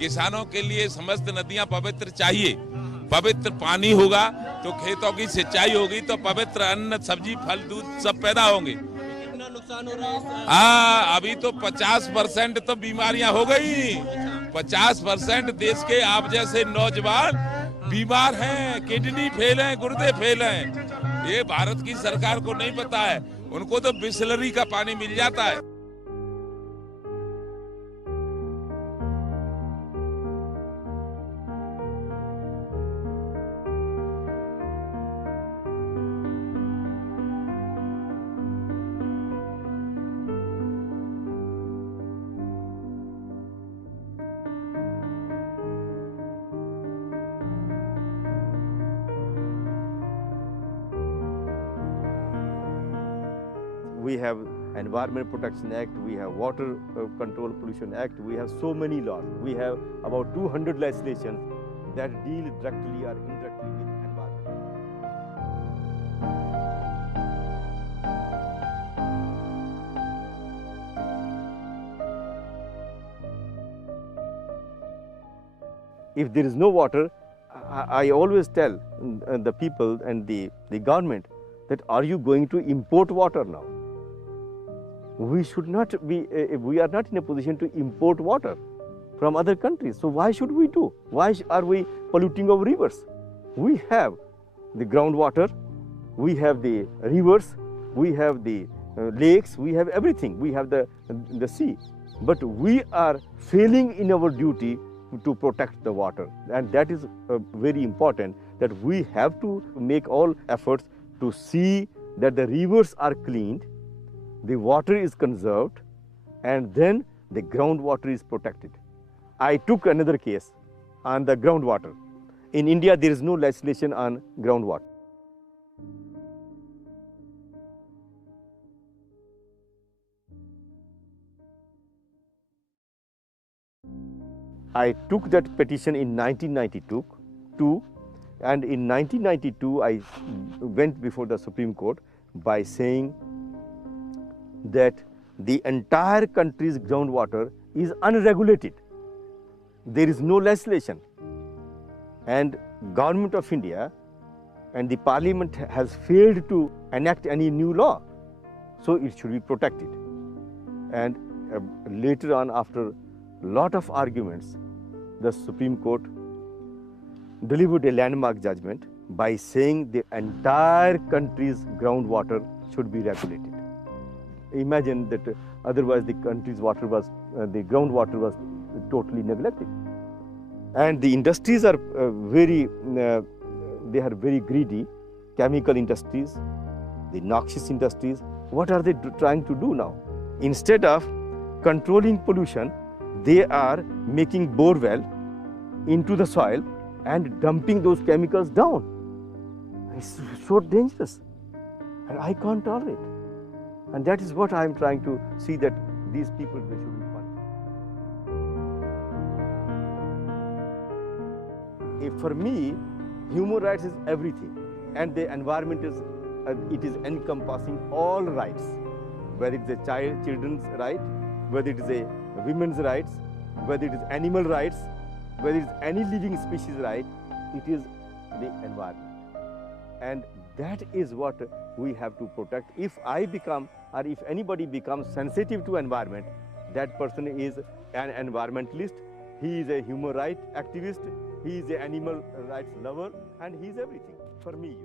किसानों के लिए समस्त नदियां पवित्र चाहिए। पवित्र पानी होगा तो खेतों की सिंचाई होगी, तो पवित्र अन्न, सब्जी, फल, दूध सब पैदा होंगे। कितना नुकसान हो रहा है हाँ, अभी तो 50% तो बीमारियां हो गई। 50% देश के आप जैसे नौजवान बीमार हैं, किडनी फेल हैं, गुर्दे फेल हैं। ये भारत की सरकार को नहीं पता है, उनको तो बिसलरी का पानी मिल जाता है। We have Environment Protection Act, we have Water Control Pollution Act, we have so many laws. We have about 200 legislations that deal directly or indirectly with environment. If there is no water, I always tell the people and the government that are you going to import water now? We should not be, we are not in a position to import water from other countries. So why should we do? Why are we polluting our rivers? We have the groundwater, we have the rivers, we have the lakes, we have everything, we have the sea. But we are failing in our duty to protect the water, and that is very important, that we have to make all efforts to see that the rivers are cleaned, the water is conserved, and then the groundwater is protected. I took another case on the groundwater. In India, there is no legislation on groundwater. I took that petition in 1992, and in 1992 I went before the Supreme Court by saying that the entire country's groundwater is unregulated. There is no legislation, and Government of India and the Parliament has failed to enact any new law, so it should be protected. And later on, after lot of arguments, the Supreme Court delivered a landmark judgment by saying the entire country's groundwater should be regulated. Imagine that otherwise the country's water was, the groundwater was totally neglected. And the industries are they are very greedy. Chemical industries, the noxious industries, what are they trying to do now? Instead of controlling pollution, they are making borewell into the soil and dumping those chemicals down. It's so dangerous, and I can't tolerate. And that is what I am trying to see, that these people, they should be punished. For me, human rights is everything, and the environment is it is encompassing all rights, whether it is a children's right, whether it is a women's rights, whether it is animal rights, whether it is any living species right, it is the environment. And that is what we have to protect. If I become, or if anybody becomes sensitive to environment, that person is an environmentalist, he is a human rights activist, he is an animal rights lover, and he is everything for me.